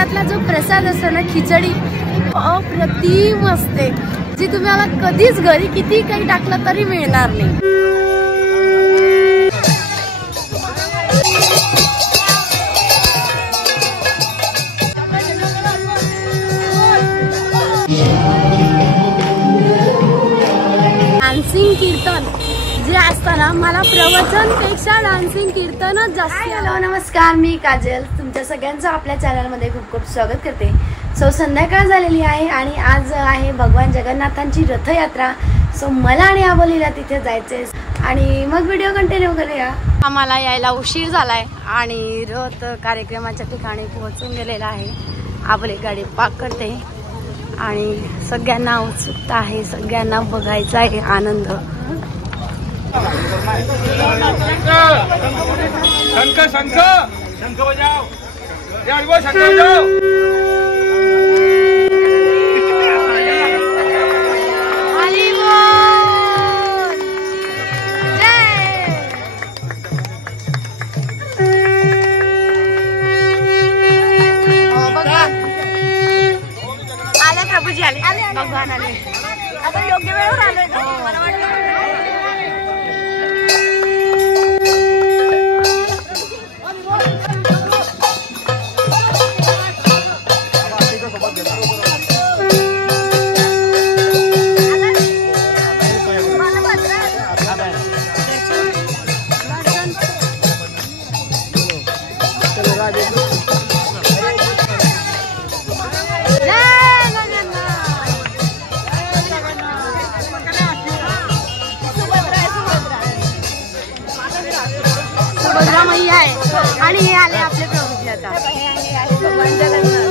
मंदिरातला जो प्रसाद असतो ना, खिचडी, अप्रतिम असते, जी तुम्हाला कधीच घरी किती काही टाकलं तरी मिळणार नाही. डान्सिंग कीर्तन जे असताना मला प्रवचनपेक्षा डान्सिंग कीर्तनच जास्त. हॅलो नमस्कार, मी काजल, तुमच्या सगळ्यांचं आपल्या चॅनलमध्ये खूप खूप स्वागत करते. सो संध्याकाळ झालेली आहे आणि आज आहे भगवान जगन्नाथांची रथयात्रा. सो मला आणि आबोलीला तिथे जायचे आणि मग व्हिडिओ कंटिन्यू करूया. आम्हाला यायला उशीर झालाय आणि रथ कार्यक्रमाच्या ठिकाणी पोहोचून गेलेला आहे. आबोली गाडी पार्क करते आणि सगळ्यांना उत्सुकता आहे, सगळ्यांना बघायचा आहे आनंद. शंख शंख शंख बजाओ, शंख बजाओ. प्रभूजी आले, भगवान आले. आपण योग्य वेळेवर आलोय ना, मला वाटतं. मैया आहे आणि हे आले आपले प्रभूजी. आता भगवान जगन्नाथ.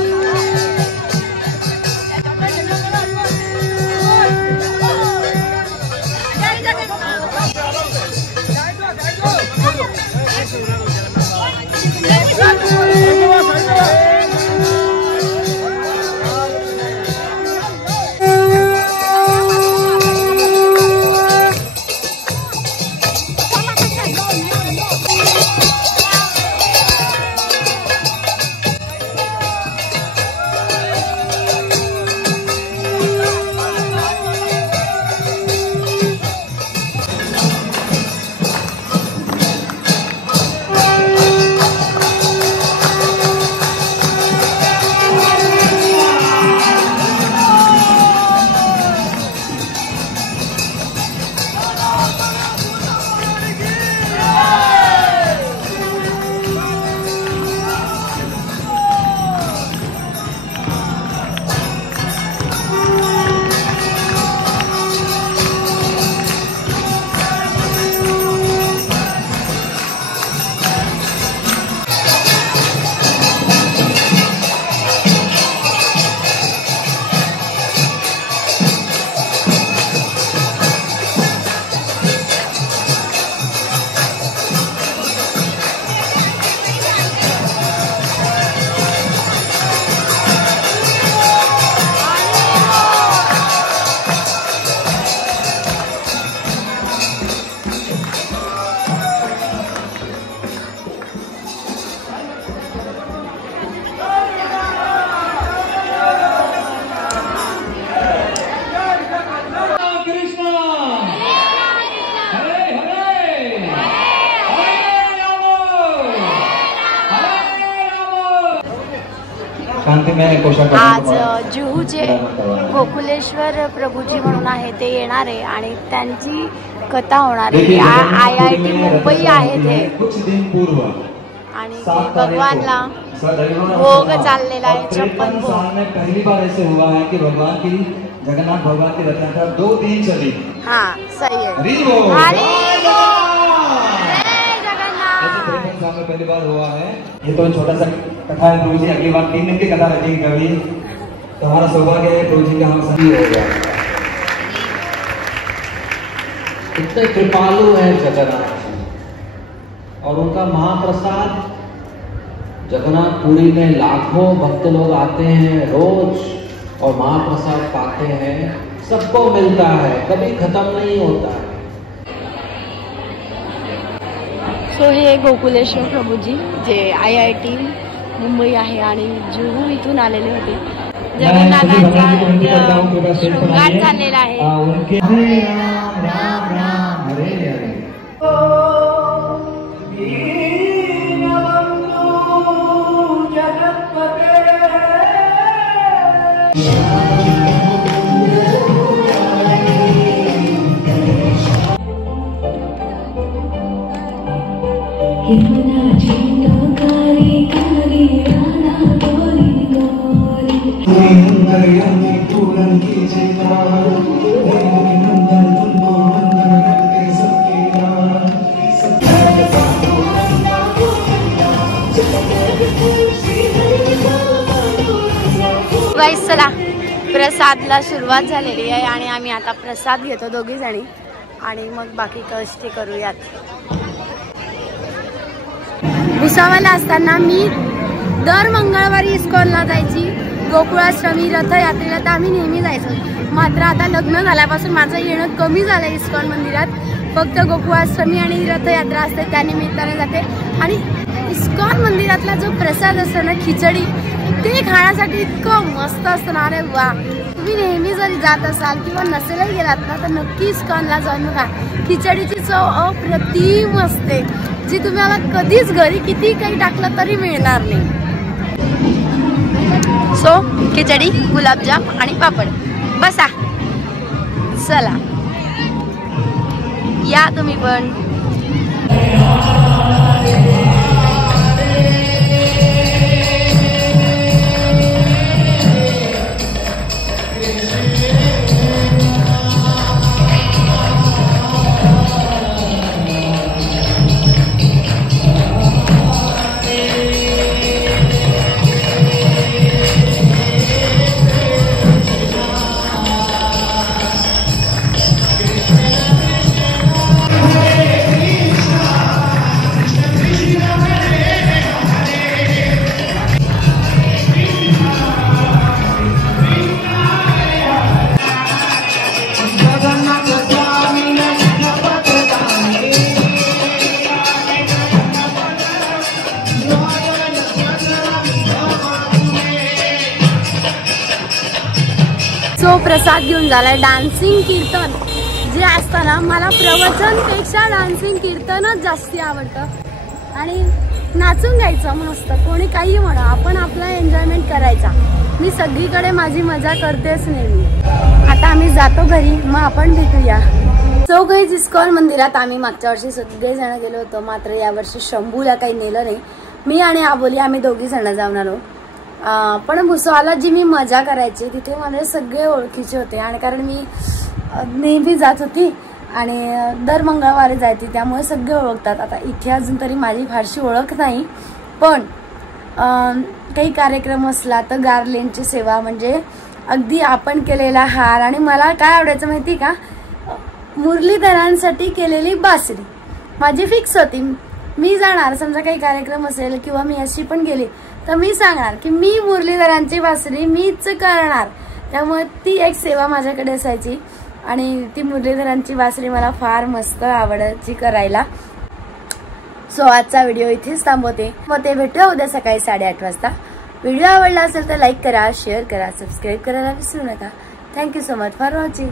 आज जुहूचे गोकुलेश्वर प्रभूजी म्हणून आहे ते येणार आहे आणि त्यांची कथा होणार आहे. IIT मुंबई आहे ते आणि भगवानला भोग चाललेला आहे, 56 भोग. पहली बार ऐसे हुआ है कि भगवान की जगन्नाथ भगवान की रथयात्रा 2 दिन चली. हाँ सही है. में पहली बार हुआ है. ये तो छोटा सा कथा है प्रभु जी, अगली बार 3 दिन की कथा रखेंगे कभी. तो हमारा सौभाग्य है प्रभु जी का हम सभी होगा. इतने कृपालु है जगन्नाथ और उनका महाप्रसाद जगन्नाथपुरी में लाखों भक्त लोग आते हैं रोज और महाप्रसाद पाते हैं. सबको मिलता है, कभी खत्म नहीं होता है. सो हे गोकुलेश्वर प्रभूजी जे IIT मुंबई आहे आणि जुहू इथून आलेले होते. जगन्नाथाचा शृंगार चाललेला आहे. गाईस चला, प्रसादला सुरुवात झालेली आहे आणि आम्ही आता प्रसाद घेतो दोघी जणी आणि मग बाकी कष्ट करूयात. भुसावळला असताना मी दर मंगळवारी इस्कॉनला जायची. गोकुळाष्टमी रथयात्रेला तर आम्ही नेहमी जायचो. मात्र आता लग्न झाल्यापासून माझं येणं कमी झालं इस्कॉन मंदिरात. फक्त गोकुळाष्टमी आणि रथयात्रा असते त्यानिमित्ताने जाते. आणि इस्कॉन मंदिरातला जो प्रसाद असतो ना, खिचडी, ते खाण्यासाठी इतकं मस्त असतं ना. अरे वा, तुम्ही नेहमी जरी जात असाल किंवा नसेलही गेलात ना तर नक्की इस्कॉनला जाऊन बघा. खिचडीची चव अप्रतिम असते, जी तुम्हाला कधीच घरी किती काही टाकलं तरी मिळणार नाही. सो खिचडी, गुलाबजाम आणि पापड. बसा, चला या तुम्ही पण. सो प्रसाद घेऊन झालाय. डान्सिंग कीर्तन जे असतं ना, मला प्रवचनपेक्षा डान्सिंग कीर्तनच जास्ती आवडतं. आणि नाचून घ्यायचं मस्त, कोणी काही म्हणा, आपण आपला एन्जॉयमेंट करायचा. मी सगळीकडे माझी मजा करतेच नेहमी. आता आम्ही जातो घरी, मग आपण भेटूया. सो गाईज, इस्कॉन मंदिरात आम्ही मागच्या वर्षी सगळेजण गेलो होतो. मात्र यावर्षी शंभूला काही नेलं नाही. मी आणि आबोली आम्ही दोघी जण जाऊन आलो. पण भुसावळला जी मी मजा करायची तिथे माझे सगळे ओळखीचे होते. आणि कारण मी नेहमी जात होती आणि दर मंगळवारी जायची, त्यामुळे सगळे ओळखतात. आता इथे अजून तरी माझी फारशी ओळख नाही, पण काही कार्यक्रम असला तर गार्लेंडची सेवा, म्हणजे अगदी आपण केलेला हार. आणि मला काय आवडायचं माहिती का, मुरलीधरांसाठी केलेली बासरी माझी फिक्स होती. मी जाणार, समजा काही कार्यक्रम असेल किंवा मी अशी पण गेली तर मी सांगणार की मी मुरलीधरांची बासरी मीच करणार. त्यामुळे ती एक सेवा माझ्याकडे असायची आणि ती मुरलीधरांची बासरी मला फार मस्त आवडायची करायला. सो आजचा व्हिडिओ इथेच थांबवते. मग ते भेटूया उद्या सकाळी 8:30 वाजता. व्हिडिओ आवडला असेल तर लाईक करा, शेअर करा, सबस्क्राईब करायला विसरू नका. Thank you so much for watching.